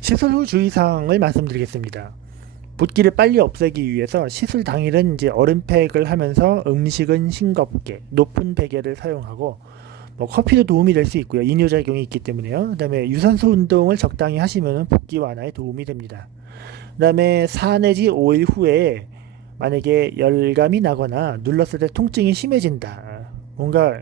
시술 후 주의사항을 말씀드리겠습니다. 붓기를 빨리 없애기 위해서 시술 당일은 이제 얼음팩을 하면서 음식은 싱겁게 높은 베개를 사용하고 커피도 도움이 될 수 있고요. 이뇨작용이 있기 때문에요. 그 다음에 유산소 운동을 적당히 하시면 붓기 완화에 도움이 됩니다. 그 다음에 4 내지 5일 후에 만약에 열감이 나거나 눌렀을 때 통증이 심해진다. 뭔가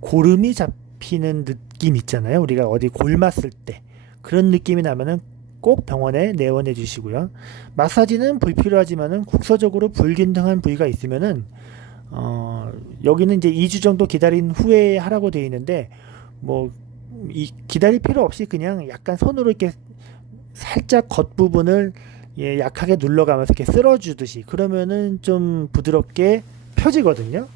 고름이 잡히는 느낌 있잖아요. 우리가 어디 골맞을 때 그런 느낌이 나면은 꼭 병원에 내원해 주시고요. 마사지는 불필요하지만은 국소적으로 불균등한 부위가 있으면은 여기는 이제 2주 정도 기다린 후에 하라고 되어 있는데 기다릴 필요 없이 그냥 약간 손으로 이렇게 살짝 겉부분을 약하게 눌러가면서 이렇게 쓸어주듯이 그러면은 좀 부드럽게 펴지거든요.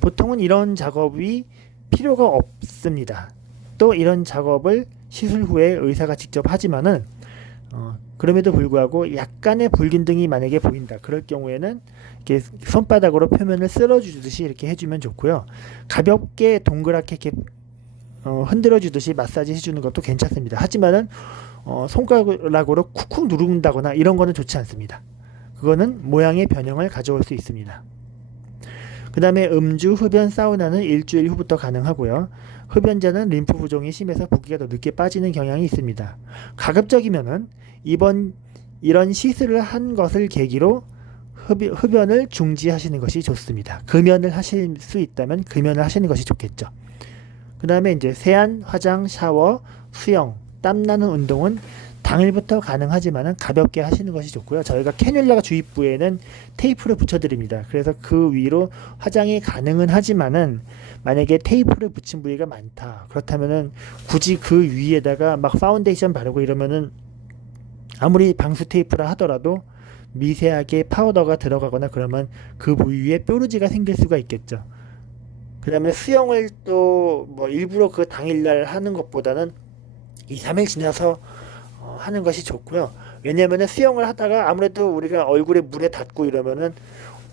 보통은 이런 작업이 필요가 없습니다. 또 이런 작업을 시술 후에 의사가 직접 하지만은 그럼에도 불구하고 약간의 불균등이 만약에 보인다. 그럴 경우에는 이렇게 손바닥으로 표면을 쓸어주듯이 이렇게 해주면 좋고요. 가볍게 동그랗게 이렇게 흔들어 주듯이 마사지 해주는 것도 괜찮습니다. 하지만은 손가락으로 쿡쿡 누른다거나 이런 거는 좋지 않습니다. 그거는 모양의 변형을 가져올 수 있습니다. 그 다음에 음주, 흡연, 사우나는 일주일 후부터 가능하고요. 흡연자는 림프 부종이 심해서 붓기가 더 늦게 빠지는 경향이 있습니다. 가급적이면은 이런 시술을 한 것을 계기로 흡연을 중지하시는 것이 좋습니다. 금연을 하실 수 있다면 금연을 하시는 것이 좋겠죠. 그 다음에 이제 세안, 화장, 샤워, 수영, 땀나는 운동은 당일부터 가능하지만 가볍게 하시는 것이 좋고요. 저희가 캐뉼라가 주입부에는 테이프를 붙여드립니다. 그래서 그 위로 화장이 가능은 하지만은 만약에 테이프를 붙인 부위가 많다. 그렇다면은 굳이 그 위에다가 막 파운데이션 바르고 이러면은 아무리 방수 테이프라 하더라도 미세하게 파우더가 들어가거나 그러면 그 부위 위에 뾰루지가 생길 수가 있겠죠. 그 다음에 수영을 또 일부러 그 당일날 하는 것보다는 2, 3일 지나서 하는 것이 좋고요. 왜냐면은 수영을 하다가 아무래도 우리가 얼굴에 물에 닿고 이러면은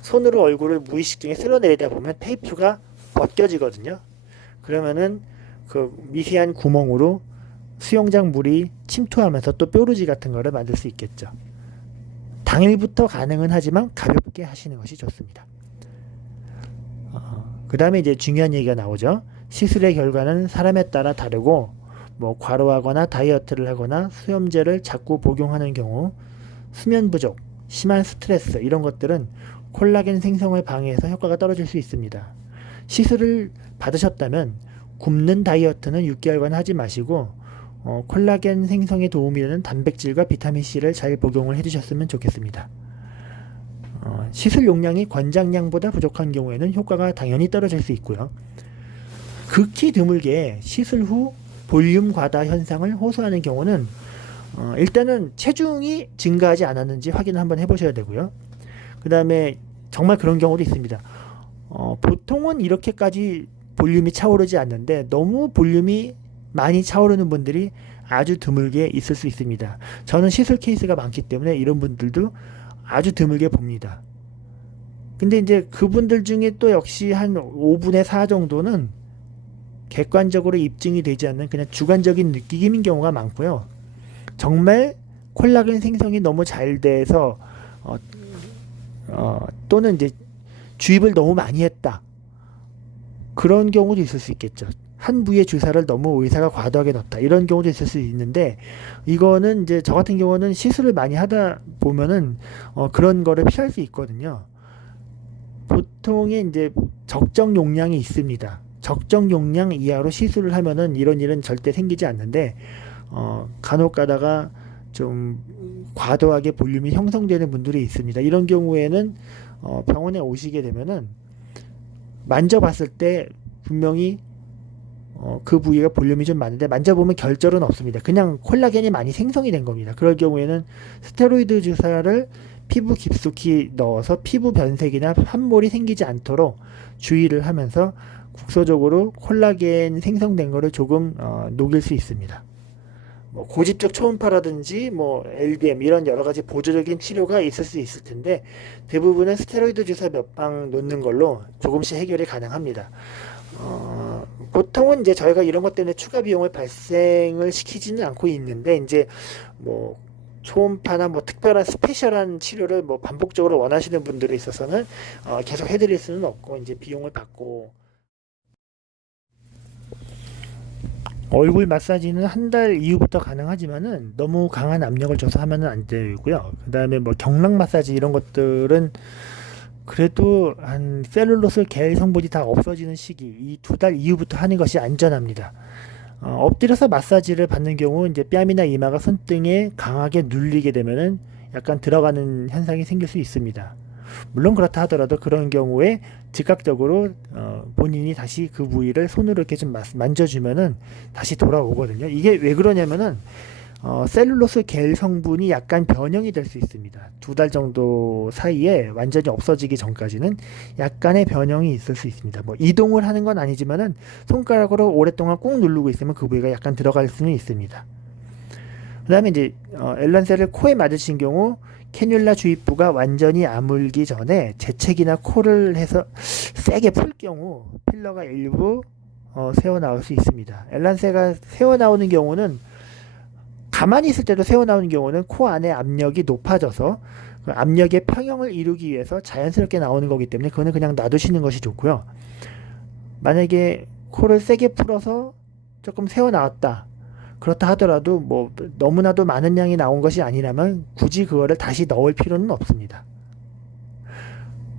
손으로 얼굴을 무의식 중에 쓸어내리다 보면 테이프가 벗겨지거든요. 그러면은 그 미세한 구멍으로 수영장 물이 침투하면서 또 뾰루지 같은 거를 만들 수 있겠죠. 당일부터 가능은 하지만 가볍게 하시는 것이 좋습니다. 그 다음에 이제 중요한 얘기가 나오죠. 시술의 결과는 사람에 따라 다르고 과로하거나 다이어트를 하거나 수염제를 자꾸 복용하는 경우 수면 부족, 심한 스트레스 이런 것들은 콜라겐 생성을 방해해서 효과가 떨어질 수 있습니다. 시술을 받으셨다면 굶는 다이어트는 6개월간 하지 마시고 콜라겐 생성에 도움이 되는 단백질과 비타민C를 잘 복용을 해주셨으면 좋겠습니다. 시술 용량이 권장량보다 부족한 경우에는 효과가 당연히 떨어질 수 있고요. 극히 드물게 시술 후 볼륨 과다 현상을 호소하는 경우는 일단은 체중이 증가하지 않았는지 확인을 한번 해보셔야 되고요. 그 다음에 정말 그런 경우도 있습니다. 보통은 이렇게까지 볼륨이 차오르지 않는데 너무 볼륨이 많이 차오르는 분들이 아주 드물게 있을 수 있습니다. 저는 시술 케이스가 많기 때문에 이런 분들도 아주 드물게 봅니다. 근데 이제 그분들 중에 또 역시 한 5분의 4 정도는 객관적으로 입증이 되지 않는 그냥 주관적인 느낌인 경우가 많고요. 정말 콜라겐 생성이 너무 잘 돼서 또는 이제 주입을 너무 많이 했다. 그런 경우도 있을 수 있겠죠. 한 부위의 주사를 너무 의사가 과도하게 넣었다. 이런 경우도 있을 수 있는데 이거는 이제 저 같은 경우는 시술을 많이 하다 보면은 그런 거를 피할 수 있거든요. 보통의 이제 적정 용량이 있습니다. 적정 용량 이하로 시술을 하면은 이런 일은 절대 생기지 않는데 간혹 가다가 좀 과도하게 볼륨이 형성되는 분들이 있습니다. 이런 경우에는 병원에 오시게 되면은 만져봤을 때 분명히 그 부위가 볼륨이 좀 많은데 만져보면 결절은 없습니다. 그냥 콜라겐이 많이 생성이 된 겁니다. 그럴 경우에는 스테로이드 주사를 피부 깊숙이 넣어서 피부 변색이나 함몰이 생기지 않도록 주의를 하면서 국소적으로 콜라겐 생성된 거를 조금 녹일 수 있습니다. 고집적 초음파라든지 LBM 이런 여러 가지 보조적인 치료가 있을 수 있을 텐데 대부분은 스테로이드 주사 몇 방 놓는 걸로 조금씩 해결이 가능합니다. 보통은 이제 저희가 이런 것 때문에 추가 비용을 발생을 시키지는 않고 있는데, 이제 뭐 초음파나 뭐 특별한 스페셜한 치료를 뭐 반복적으로 원하시는 분들이 있어서는 계속 해드릴 수는 없고, 이제 비용을 받고. 얼굴 마사지는 한 달 이후부터 가능하지만은 너무 강한 압력을 줘서 하면은 안 되고요. 그 다음에 뭐 경락 마사지 이런 것들은 그래도 한 셀룰로스 계열 성분이 다 없어지는 시기, 이 두 달 이후부터 하는 것이 안전합니다. 엎드려서 마사지를 받는 경우 이제 뺨이나 이마가 손등에 강하게 눌리게 되면은 약간 들어가는 현상이 생길 수 있습니다. 물론 그렇다 하더라도 그런 경우에 즉각적으로 본인이 다시 그 부위를 손으로 이렇게 좀 만져주면은 다시 돌아오거든요. 이게 왜 그러냐면은 셀룰로스 겔 성분이 약간 변형이 될 수 있습니다. 두 달 정도 사이에 완전히 없어지기 전까지는 약간의 변형이 있을 수 있습니다. 뭐 이동을 하는 건 아니지만은 손가락으로 오랫동안 꾹 누르고 있으면 그 부위가 약간 들어갈 수는 있습니다. 그 다음에 이제 엘란셀을 코에 맞으신 경우 캐뉼라 주입부가 완전히 아물기 전에 재채기나 코를 해서 세게 풀 경우 필러가 일부 새어 나올 수 있습니다. 엘란세가 새어 나오는 경우는 가만히 있을 때도 새어 나오는 경우는 코 안에 압력이 높아져서 그 압력의 평형을 이루기 위해서 자연스럽게 나오는 거기 때문에 그거는 그냥 놔두시는 것이 좋고요. 만약에 코를 세게 풀어서 조금 새어 나왔다, 그렇다 하더라도 뭐 너무나도 많은 양이 나온 것이 아니라면 굳이 그거를 다시 넣을 필요는 없습니다.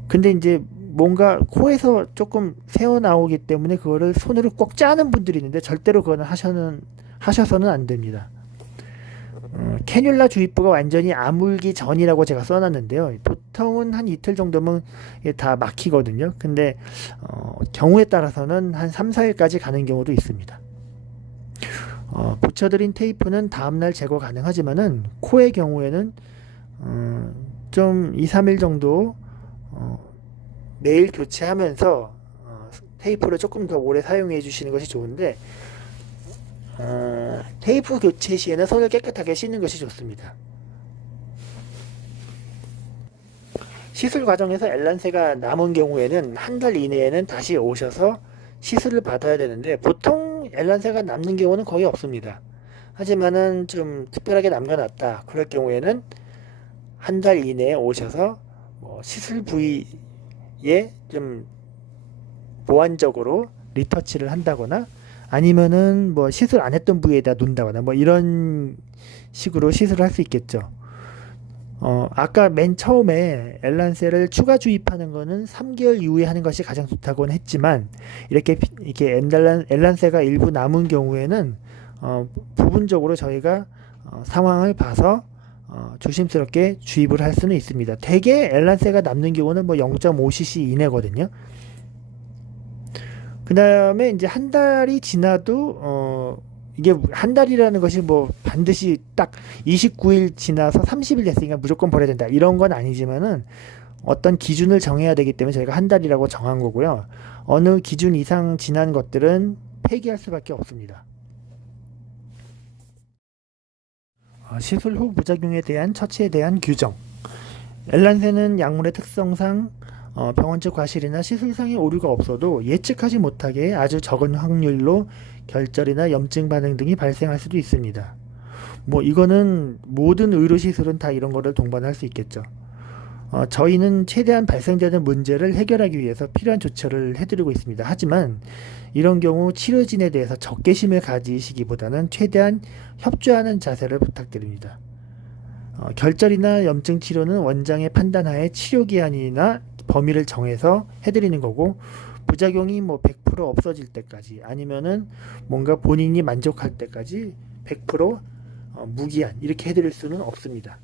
근데 이제 뭔가 코에서 조금 새어 나오기 때문에 그거를 손으로 꼭 짜는 분들이 있는데 절대로 그거는 하셔서는 안 됩니다. 캐뉼라 주입부가 완전히 아물기 전이라고 제가 써놨는데요. 보통은 한 이틀 정도면 다 막히거든요. 근데 경우에 따라서는 한 3, 4일까지 가는 경우도 있습니다. 붙여드린 테이프는 다음날 제거 가능하지만은 코의 경우에는 좀 2, 3일 정도 매일 교체하면서 테이프를 조금 더 오래 사용해 주시는 것이 좋은데, 테이프 교체 시에는 손을 깨끗하게 씻는 것이 좋습니다. 시술 과정에서 엘란세가 남은 경우에는 한 달 이내에는 다시 오셔서 시술을 받아야 되는데, 보통 엘란세가 남는 경우는 거의 없습니다. 하지만은 좀 특별하게 남겨놨다 그럴 경우에는 한 달 이내에 오셔서 시술 부위에 좀 보완적으로 리터치를 한다거나, 아니면은 뭐 시술 안 했던 부위에다 놓는다거나 뭐 이런 식으로 시술을 할 수 있겠죠. 아까 맨 처음에 엘란셀을 추가 주입하는 거는 3개월 이후에 하는 것이 가장 좋다고는 했지만, 이렇게 엘란셀가 일부 남은 경우에는 부분적으로 저희가 상황을 봐서 조심스럽게 주입을 할 수는 있습니다. 대개 엘란셀가 남는 경우는 뭐 0.5cc 이내거든요. 그 다음에 이제 한 달이 지나도 이게 한 달이라는 것이 뭐 반드시 딱 29일 지나서 30일 됐으니까 무조건 버려야 된다 이런 건 아니지만은 어떤 기준을 정해야 되기 때문에 저희가 한 달이라고 정한 거고요. 어느 기준 이상 지난 것들은 폐기할 수밖에 없습니다. 시술 후 부작용에 대한 처치에 대한 규정. 엘란세는 약물의 특성상 병원 측 과실이나 시술상의 오류가 없어도 예측하지 못하게 아주 적은 확률로 결절이나 염증 반응 등이 발생할 수도 있습니다. 뭐 이거는 모든 의료 시술은 다 이런 거를 동반할 수 있겠죠. 저희는 최대한 발생되는 문제를 해결하기 위해서 필요한 조처를 해드리고 있습니다. 하지만 이런 경우 치료진에 대해서 적개심을 가지시기보다는 최대한 협조하는 자세를 부탁드립니다. 결절이나 염증 치료는 원장의 판단하에 치료 기한이나 범위를 정해서 해드리는 거고, 부작용이 뭐 100% 없어질 때까지 아니면은 뭔가 본인이 만족할 때까지 100% 무기한 이렇게 해드릴 수는 없습니다.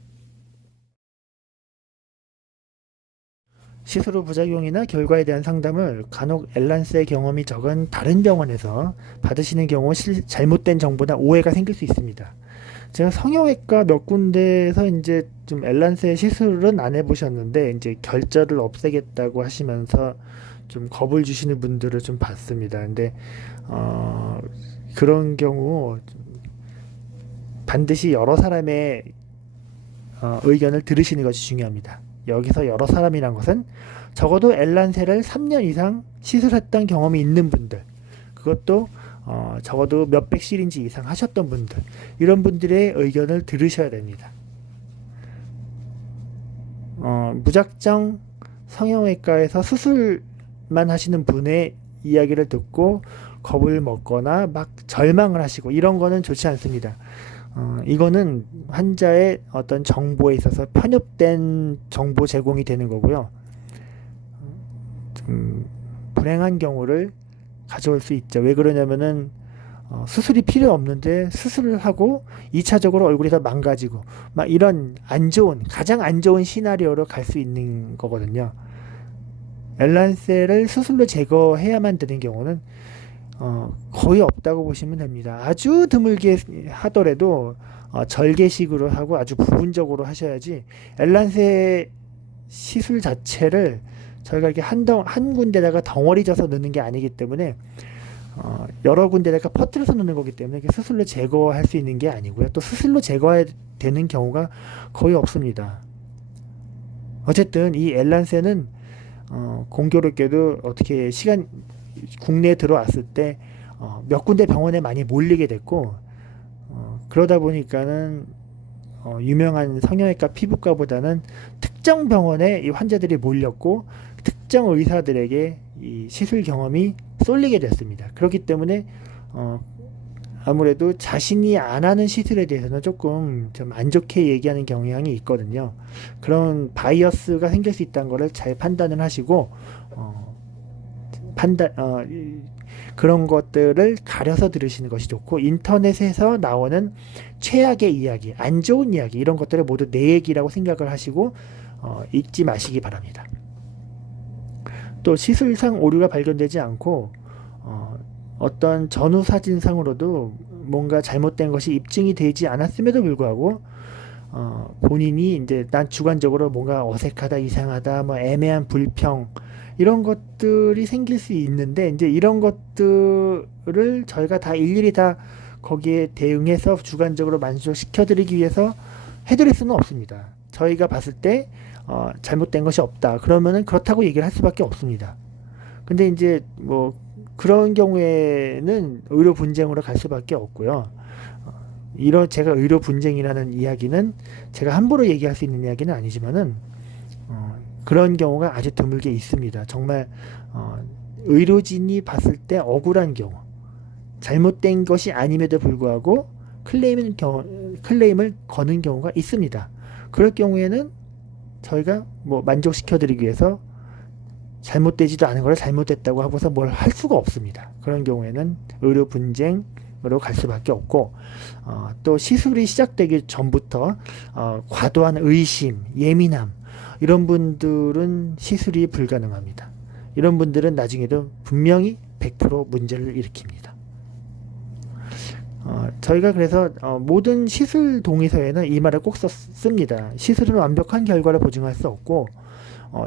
시술 후 부작용이나 결과에 대한 상담을 간혹 엘란스의 경험이 적은 다른 병원에서 받으시는 경우 잘못된 정보나 오해가 생길 수 있습니다. 제가 성형외과 몇 군데에서 이제 좀 엘란스의 시술은 안 해보셨는데 이제 결절을 없애겠다고 하시면서 좀 겁을 주시는 분들을 좀 봤습니다. 근데 그런 경우 반드시 여러 사람의 의견을 들으시는 것이 중요합니다. 여기서 여러 사람이란 것은 적어도 엘란세를 3년 이상 시술했던 경험이 있는 분들, 그것도 적어도 몇백 시린지 이상 하셨던 분들, 이런 분들의 의견을 들으셔야 됩니다. 무작정 성형외과에서 수술만 하시는 분의 이야기를 듣고 겁을 먹거나 막 절망을 하시고 이런 거는 좋지 않습니다. 이거는 환자의 어떤 정보에 있어서 편협된 정보 제공이 되는 거고요. 불행한 경우를 가져올 수 있죠. 왜 그러냐면은 수술이 필요 없는데 수술을 하고 2차적으로 얼굴이 더 망가지고 막 이런 가장 안 좋은 시나리오로 갈 수 있는 거거든요. 엘란셀을 수술로 제거해야만 되는 경우는 거의 없다고 보시면 됩니다. 아주 드물게 하더라도 절개식으로 하고 아주 부분적으로 하셔야지, 엘란세 시술 자체를 저희가 이렇게 한 군데다가 덩어리 져서 넣는 게 아니기 때문에 여러 군데다가 퍼뜨려서 넣는 거기 때문에 수술로 제거할 수 있는 게 아니고요. 또 수술로 제거해야 되는 경우가 거의 없습니다. 어쨌든 이 엘란세는 공교롭게도 어떻게 국내에 들어왔을 때 몇 군데 병원에 많이 몰리게 됐고, 그러다 보니까는 유명한 성형외과 피부과보다는 특정 병원에 이 환자들이 몰렸고 특정 의사들에게 이 시술 경험이 쏠리게 됐습니다. 그렇기 때문에 아무래도 자신이 안 하는 시술에 대해서는 조금 좀 안 좋게 얘기하는 경향이 있거든요. 그런 바이어스가 생길 수 있다는 것을 잘 판단을 하시고 그런 것들을 가려서 들으시는 것이 좋고, 인터넷에서 나오는 최악의 이야기, 안 좋은 이야기, 이런 것들을 모두 내 얘기라고 생각을 하시고 읽지 마시기 바랍니다. 또 시술상 오류가 발견되지 않고 어떤 전후 사진상으로도 뭔가 잘못된 것이 입증이 되지 않았음에도 불구하고 본인이 이제 난 주관적으로 뭔가 어색하다, 이상하다, 뭐 애매한 불평, 이런 것들이 생길 수 있는데, 이제 이런 것들을 저희가 다 일일이 다 거기에 대응해서 주관적으로 만족시켜 드리기 위해서 해드릴 수는 없습니다. 저희가 봤을 때 잘못된 것이 없다 그러면은 그렇다고 얘기를 할 수밖에 없습니다. 근데 이제 뭐 그런 경우에는 의료 분쟁으로 갈 수밖에 없고요. 제가 의료 분쟁이라는 이야기는 제가 함부로 얘기할 수 있는 이야기는 아니지만은 그런 경우가 아주 드물게 있습니다. 정말 의료진이 봤을 때 억울한 경우, 잘못된 것이 아님에도 불구하고 클레임을 거는 경우가 있습니다. 그럴 경우에는 저희가 뭐 만족시켜드리기 위해서 잘못되지도 않은 걸 잘못됐다고 하고서 뭘 할 수가 없습니다. 그런 경우에는 의료 분쟁으로 갈 수밖에 없고, 또 시술이 시작되기 전부터 과도한 의심, 예민함, 이런 분들은 시술이 불가능합니다. 이런 분들은 나중에도 분명히 100% 문제를 일으킵니다. 저희가 그래서 모든 시술 동의서에는 이 말을 꼭 씁니다. 시술은 완벽한 결과를 보증할 수 없고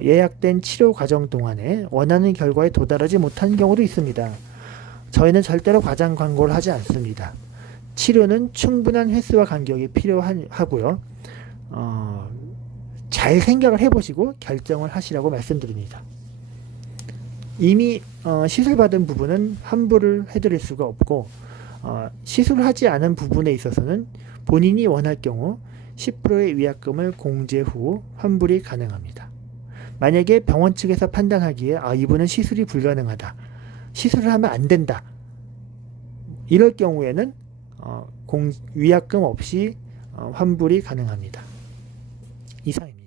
예약된 치료 과정 동안에 원하는 결과에 도달하지 못한 경우도 있습니다. 저희는 절대로 과장 광고를 하지 않습니다. 치료는 충분한 횟수와 간격이 필요하고요. 잘 생각을 해보시고 결정을 하시라고 말씀드립니다. 이미 시술받은 부분은 환불을 해드릴 수가 없고, 시술을 하지 않은 부분에 있어서는 본인이 원할 경우 10%의 위약금을 공제 후 환불이 가능합니다. 만약에 병원 측에서 판단하기에 이분은 시술이 불가능하다, 시술을 하면 안 된다, 이럴 경우에는 위약금 없이 환불이 가능합니다. 이상입니다.